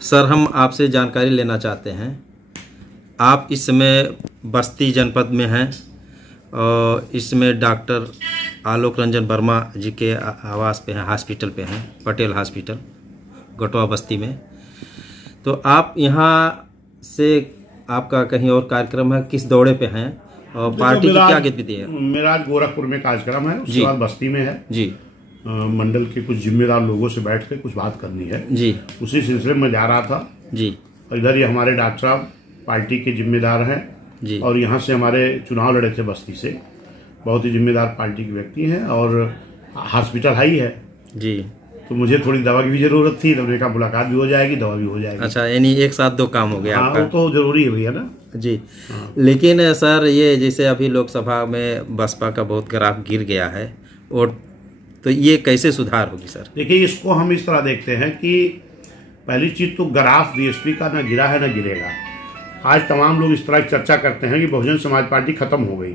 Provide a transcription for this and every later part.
Sir, हम आपसे जानकारी लेना चाहते हैं। आप इस समय बस्ती जनपद में हैं और इसमें डॉक्टर आलोक रंजन वर्मा जी के आवास पे हैं, हॉस्पिटल पे हैं, पटेल हॉस्पिटल गटवा बस्ती में। तो आप यहाँ से आपका कहीं और कार्यक्रम है, किस दौरे पे हैं और पार्टी की क्या गतिविधि है? मेरा आज गोरखपुर में कार्यक्रम है, उसके बाद बस्ती में है जी। मंडल के कुछ जिम्मेदार लोगों से बैठ कर कुछ बात करनी है जी। उसी सिलसिले में जा रहा था जी। और इधर ये हमारे डॉक्टर साहब पार्टी के जिम्मेदार हैं जी। और यहाँ से हमारे चुनाव लड़े थे बस्ती से, बहुत ही जिम्मेदार पार्टी के व्यक्ति हैं और हॉस्पिटल हाई है जी। तो मुझे थोड़ी दवा की भी जरूरत थी, तो मैंने कहा मुलाकात भी हो जाएगी, दवा भी हो जाएगी। अच्छा, यानी एक साथ दो काम हो गया। हाँ, वो तो जरूरी है भैया ना जी। हाँ। लेकिन सर, ये जैसे अभी लोकसभा में बसपा का बहुत ग्राफ गिर गया है, और तो ये कैसे सुधार होगी सर? देखिए, इसको हम इस तरह देखते हैं कि पहली चीज तो ग्राफ बीएसपी का ना गिरा है ना गिरेगा। आज तमाम लोग इस तरह की चर्चा करते हैं कि बहुजन समाज पार्टी खत्म हो गई।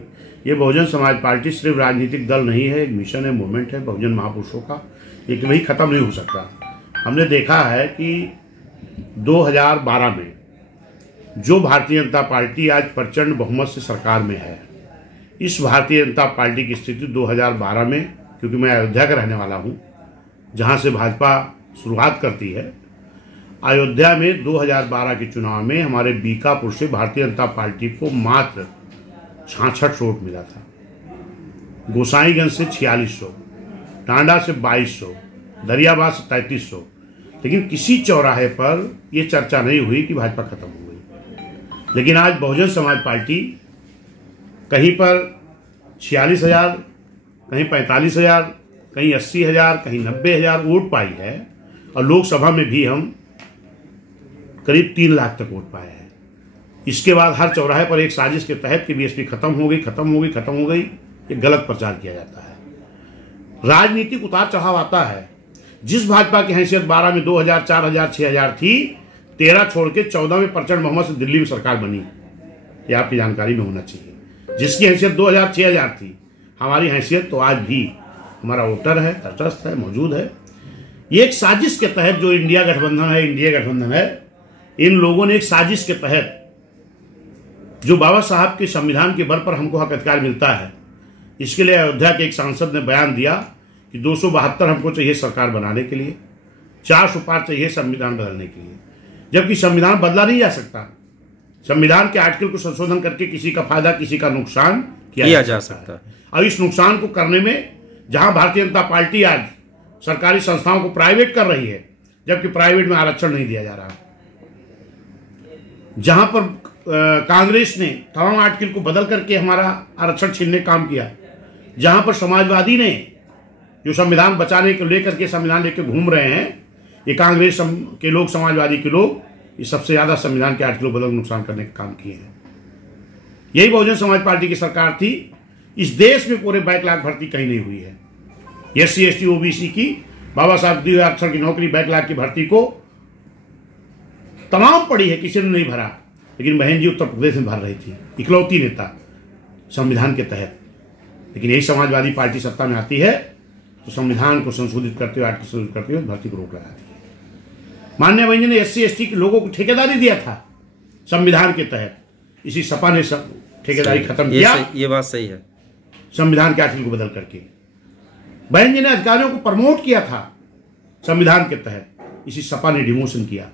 ये बहुजन समाज पार्टी सिर्फ राजनीतिक दल नहीं है, एक मिशन है, मूवमेंट है बहुजन महापुरुषों का। ये कभी खत्म नहीं हो सकता। हमने देखा है कि 2012 में जो भारतीय जनता पार्टी आज प्रचंड बहुमत से सरकार में है, इस भारतीय जनता पार्टी की स्थिति 2012 में, क्योंकि मैं अयोध्या का रहने वाला हूं, जहां से भाजपा शुरुआत करती है, अयोध्या में 2012 के चुनाव में हमारे बीकापुर से भारतीय जनता पार्टी को मात्र 66 वोट मिला था, गोसाईगंज से 4600, टांडा से 2200, दरियाबाद से 3300। लेकिन किसी चौराहे पर यह चर्चा नहीं हुई कि भाजपा खत्म हो गई। लेकिन आज बहुजन समाज पार्टी कहीं पर 46,000, कहीं 45,000, कहीं 80,000, कहीं 90,000 वोट पाई है और लोकसभा में भी हम करीब 3 लाख तक वोट पाए हैं। इसके बाद हर चौराहे पर एक साजिश के तहत कि बीएसपी खत्म हो गई, खत्म हो गई, खत्म हो गई, ये गलत प्रचार किया जाता है। राजनीतिक उतार चढ़ाव आता है। जिस भाजपा की हैसियत 12 में 2,000, 4,000, 6,000 थी, 13 छोड़ के 14 में प्रचंड बहुमत से दिल्ली में सरकार बनी। ये आपकी जानकारी में होना चाहिए। जिसकी हैसियत 2,000, 6,000 थी, हमारी हैसियत तो आज भी हमारा वोटर है, तटस्थ है, मौजूद है। ये एक साजिश के तहत जो इंडिया गठबंधन है, इन लोगों ने एक साजिश के तहत जो बाबा साहब के संविधान के बल पर हमको हक अधिकार मिलता है, इसके लिए अयोध्या के एक सांसद ने बयान दिया कि 272 हमको चाहिए सरकार बनाने के लिए, 400 पार चाहिए संविधान बदलने के लिए, जबकि संविधान बदला नहीं जा सकता। संविधान के आर्टिकल को संशोधन करके किसी का फायदा, किसी का नुकसान किया जा सकता है। और इस नुकसान को करने में जहां भारतीय जनता पार्टी आज सरकारी संस्थाओं को प्राइवेट कर रही है, जबकि प्राइवेट में आरक्षण नहीं दिया जा रहा, जहां पर कांग्रेस ने तमाम आर्टिकल को बदल करके हमारा आरक्षण छीनने का काम किया, जहां पर समाजवादी ने जो संविधान बचाने को लेकर के संविधान लेकर घूम रहे हैं, ये कांग्रेस के लोग, समाजवादी के लोग, ये सबसे ज्यादा संविधान के आर्टिकल बदल नुकसान करने का काम किए हैं। यही बहुजन समाज पार्टी की सरकार थी। इस देश में पूरे बैकलॉग भर्ती कहीं नहीं हुई है। SC ST OBC की बाबा साहब दिए आरक्षण की नौकरी, बैकलॉग की भर्ती को तमाम पड़ी है, किसी ने नहीं भरा। लेकिन बहन जी उत्तर प्रदेश में भर रही थी, इकलौती नेता संविधान के तहत। लेकिन यही समाजवादी पार्टी सत्ता में आती है तो संविधान को संशोधित करते हुए, आर्टिकल संशोधित करते हुए भर्ती को रोक लगाती है। माननीय बहन जी ने SC ST के लोगों को ठेकेदारी दिया था संविधान के तहत, इसी सपा ने ठेकेदारी खत्म किया। ये बात सही है। संविधान के आर्टिकल को बदल करके बहन जी ने अधिकारियों को प्रमोट किया था संविधान के तहत, इसी सपा ने डिमोशन किया।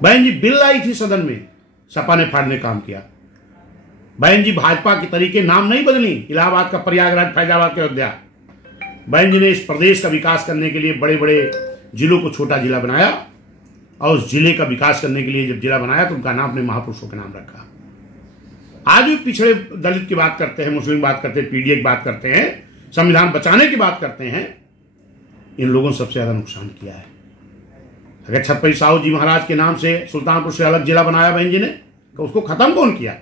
बहन जी बिल लाई थी सदन में, सपा ने फाड़ने काम किया। बहन जी भाजपा के तरीके नाम नहीं बदली, इलाहाबाद का प्रयागराज, फैजाबाद का अयोध्या। बहन जी ने इस प्रदेश का विकास करने के लिए बड़े बड़े जिलों को छोटा जिला बनाया, और उस जिले का विकास करने के लिए जब जिला बनाया तो उनका नाम अपने महापुरुषों के नाम रखा। आज भी पिछड़े दलित की बात करते हैं, मुस्लिम बात करते हैं, पीडीए की बात करते हैं, संविधान बचाने की बात करते हैं। इन लोगों ने सबसे ज्यादा नुकसान किया है। अगर छत्रपति साहू जी महाराज के नाम से सुल्तानपुर से अलग जिला बनाया बहन जी ने, तो उसको खत्म कौन किया?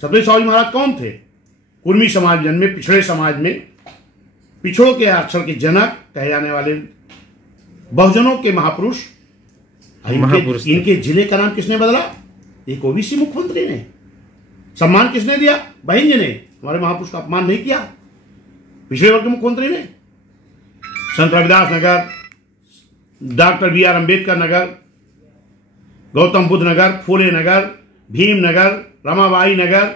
छत्रपति साहू जी महाराज कौन थे? कुर्मी समाज में, पिछड़े समाज में, पिछड़ों के अक्षर के जनक कहे जाने वाले बहुजनों के महापुरुष। इनके जिले का नाम किसने बदला? एक ओबीसी मुख्यमंत्री ने। सम्मान किसने दिया? बहन जी ने। हमारे महापुरुष का अपमान नहीं किया पिछड़े वर्ग के मुख्यमंत्री ने। संत रविदास नगर, डॉक्टर BR अम्बेडकर नगर, गौतम बुद्ध नगर, फूले नगर, भीम नगर, रमाबाई नगर,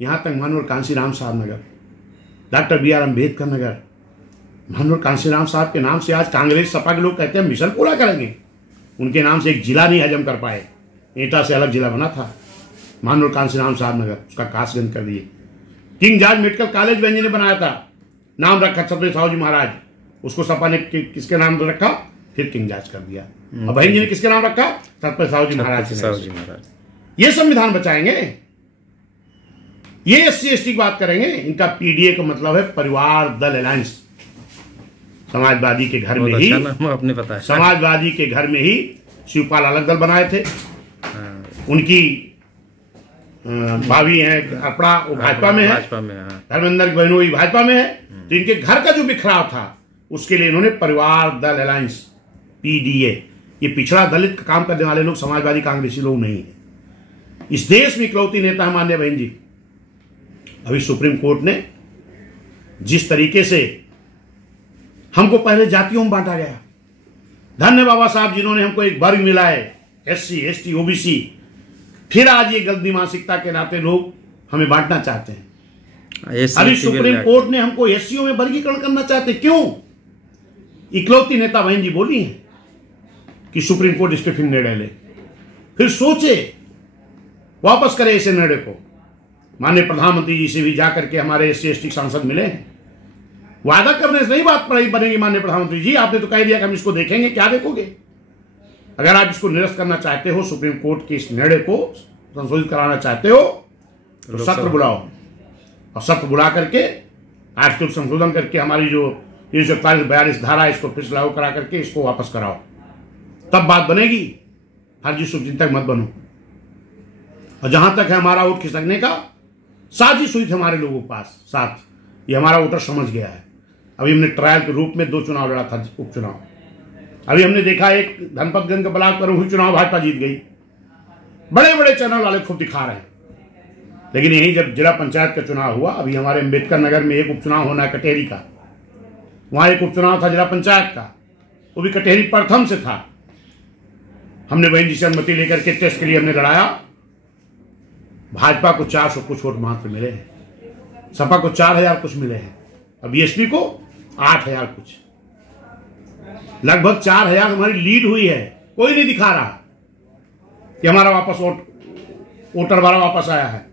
यहाँ तक महानवर कांशीराम साहब नगर, डॉक्टर BR अम्बेडकर नगर। महानवर कांशीराम साहब के नाम से आज कांग्रेस सपा के लोग कहते हैं मिशन पूरा करेंगे। उनके नाम से एक जिला नहीं हजम कर पाए, एटा से अलग जिला बना था महानवर कांशीराम साहब नगर, उसका कासगंज कर दिए। किंग जॉर्ज मेडिकल कॉलेज व्यंजन ने बनाया था, नाम रखा छत्रपति साहू जी महाराज, उसको सपा ने किसके नाम रखा, फिर किंग जॉर्ज कर दिया। और बहन जी ने किसके नाम रखा, छत्रपति साहू जी महाराज। ये संविधान बचाएंगे, ये SC/ST की बात करेंगे। इनका PDA का मतलब है परिवार दल अलायंस। समाजवादी के घर में ही आपने बताया, समाजवादी के घर में ही शिवपाल अलग दल बनाए थे। उनकी भाभी है अपना, वो भाजपा में है, धर्मेंद्र की बहनोई भाजपा में है। तो इनके घर का जो बिखराव था उसके लिए इन्होंने परिवार दल अलायंस PDA, ये पिछड़ा दलित का काम करने वाले लोग समाजवादी कांग्रेसी लोग नहीं है। इस देश में इकलौती नेता है माननीय बहन जी। अभी सुप्रीम कोर्ट ने जिस तरीके से हमको पहले जातियों में बांटा गया, धन्य बाबा साहब जिन्होंने हमको एक वर्ग मिला है SC/ST OBC, फिर आज ये गलती मानसिकता के नाते लोग हमें बांटना चाहते हैं। अभी सुप्रीम कोर्ट ने हमको SCO में वर्गीकरण करना चाहते, क्यों? इकलौती नेता बहन जी बोली हैं कि सुप्रीम कोर्ट इस पर फिर निर्णय ले, फिर सोचे, वापस करे इसे निर्णय को। माननीय प्रधानमंत्री जी से भी जाकर के हमारे SC/ST सांसद मिले हैं, वादा करने से नहीं बात बनेगी। माननीय प्रधानमंत्री जी, आपने तो कह दिया कि हम इसको देखेंगे, क्या देखोगे? अगर आप इसको निरस्त करना चाहते हो, सुप्रीम कोर्ट के इस निर्णय को संशोधित कराना चाहते हो, तो सत्र बुलाओ, और सत्र बुला करके आर्टिकल संशोधन करके हमारी जो 341-42 धारा इसको फिर से लागू करा करके इसको वापस कराओ, तब बात बनेगी। फर्जी शुभचिंतक मत बनो। और जहां तक है हमारा वोट खिसकने का, साजिश हुई थी हमारे लोगों के पास साथ, ये हमारा वोटर समझ गया है। अभी हमने ट्रायल के रूप में 2 चुनाव लड़ा था, उपचुनाव। अभी हमने देखा एक धनपतगंज के ब्लॉक पर हुई चुनाव भाजपा जीत गई, बड़े बड़े चैनल वाले खूब दिखा रहे हैं। लेकिन यही जब जिला पंचायत का चुनाव हुआ, अभी हमारे अम्बेडकर नगर में एक उपचुनाव होना है कटेहरी का, वहां एक उपचुनाव था जिला पंचायत का, वो भी कटेहरी प्रथम से था। हमने बहन जी से अनुमति लेकर के टेस्ट के लिए हमने लड़ाया। भाजपा को 400 कुछ वोट मात्र मिले हैं, सपा को 4000 कुछ मिले हैं, और BSP को 8000 कुछ, लगभग 4000 हमारी लीड हुई है। कोई नहीं दिखा रहा कि हमारा वापस वोटर हमारा वापस आया है।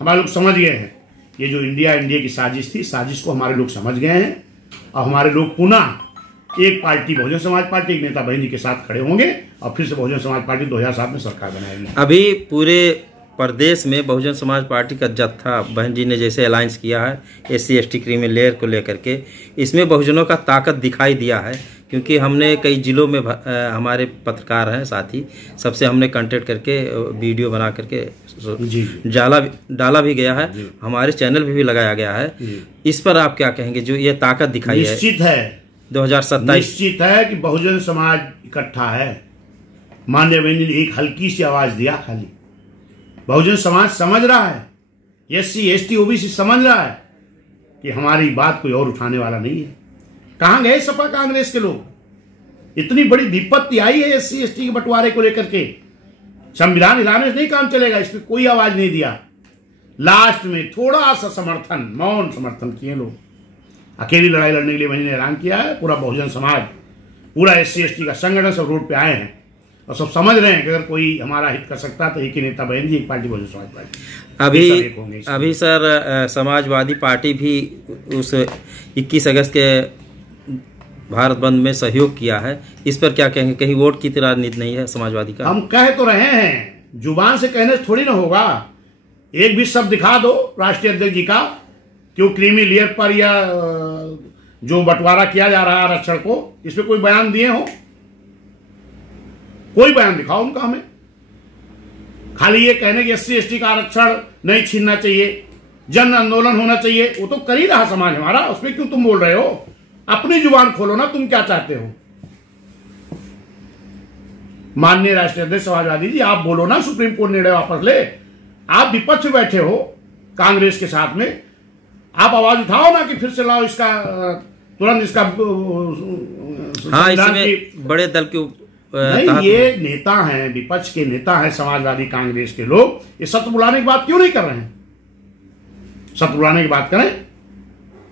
हमारे लोग समझ गए हैं ये जो इंडिया की साजिश थी, साजिश को हमारे लोग समझ गए हैं, और हमारे लोग पुनः एक पार्टी बहुजन समाज पार्टी एक नेता बहन जी के साथ खड़े होंगे, और फिर से बहुजन समाज पार्टी 2007 में सरकार बनाएगी। अभी पूरे प्रदेश में बहुजन समाज पार्टी का जत्था बहन जी ने जैसे अलायंस किया है SC/ST क्रीमी लेयर को लेकर के, इसमें बहुजनों का ताकत दिखाई दिया है। क्योंकि हमने कई जिलों में हमारे पत्रकार हैं साथी, सबसे हमने कांटेक्ट करके वीडियो बना करके डाला भी गया है, हमारे चैनल भी लगाया गया है। इस पर आप क्या कहेंगे, जो ये ताकत दिखाई है? निश्चित है 2027 निश्चित है कि बहुजन समाज इकट्ठा है। माननीय बहन जी ने एक हल्की सी आवाज दिया, खाली बहुजन समाज समझ रहा है, SC/ST OBC समझ रहा है कि हमारी बात कोई और उठाने वाला नहीं है। कहां गए सपा कांग्रेस के लोग? इतनी बड़ी विपत्ति आई है SC/ST के बंटवारे को लेकर के, संविधान हिलाने से नहीं काम चलेगा, इस पर कोई आवाज नहीं दिया। लास्ट में थोड़ा सा समर्थन, मौन समर्थन किए लोग। अकेली लड़ाई लड़ने के लिए मैंने ऐलान किया है, पूरा बहुजन समाज, पूरा SC/ST का संगठन सब रोड पे आए हैं, और सब समझ रहे हैं कि अगर कोई हमारा हित कर सकता है तो एक ही नेता बहन जी, एक पार्टी बहुजन समाज पार्टी। अभी सर समाजवादी पार्टी भी उस 21 अगस्त के भारत बंद में सहयोग किया है, इस पर क्या कहेंगे? कहीं वोट की राजनीति नहीं है समाजवादी का? हम कह तो रहे हैं, जुबान से कहने से थोड़ी ना होगा। एक भी शब्द दिखा दो राष्ट्रीय अध्यक्ष जी का कि वो क्रीमी लेयर पर या जो बंटवारा किया जा रहा है आरक्षण को, इस पर कोई बयान दिए हो? कोई बयान दिखाओ उनका हमें। खाली ये कहने कि SC/ST का आरक्षण नहीं छीनना चाहिए, जन आंदोलन होना चाहिए, वो तो कर ही रहा समाज हमारा, उस पर क्यों तुम बोल रहे हो? अपनी जुबान खोलो ना, तुम क्या चाहते हो? माननीय राष्ट्रीय अध्यक्ष समाजवादी जी, आप बोलो ना, सुप्रीम कोर्ट निर्णय वापस ले। आप विपक्ष में बैठे हो कांग्रेस के साथ में, आप आवाज उठाओ ना कि फिर से लाओ इसका, तुरंत इसका। हाँ, इसमें बड़े दल के नहीं, ये नेता हैं, विपक्ष के नेता हैं, समाजवादी कांग्रेस के लोग, ये सत्र बुलाने की बात क्यों नहीं कर रहे हैं? सत्र बुलाने की बात करें,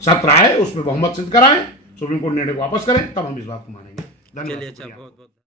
सत्र आए, उसमें बहुमत सिद्ध कराएं, सुप्रीम कोर्ट निर्णय को वापस करें, तब हम इस बात को मानेंगे। धन्यवाद।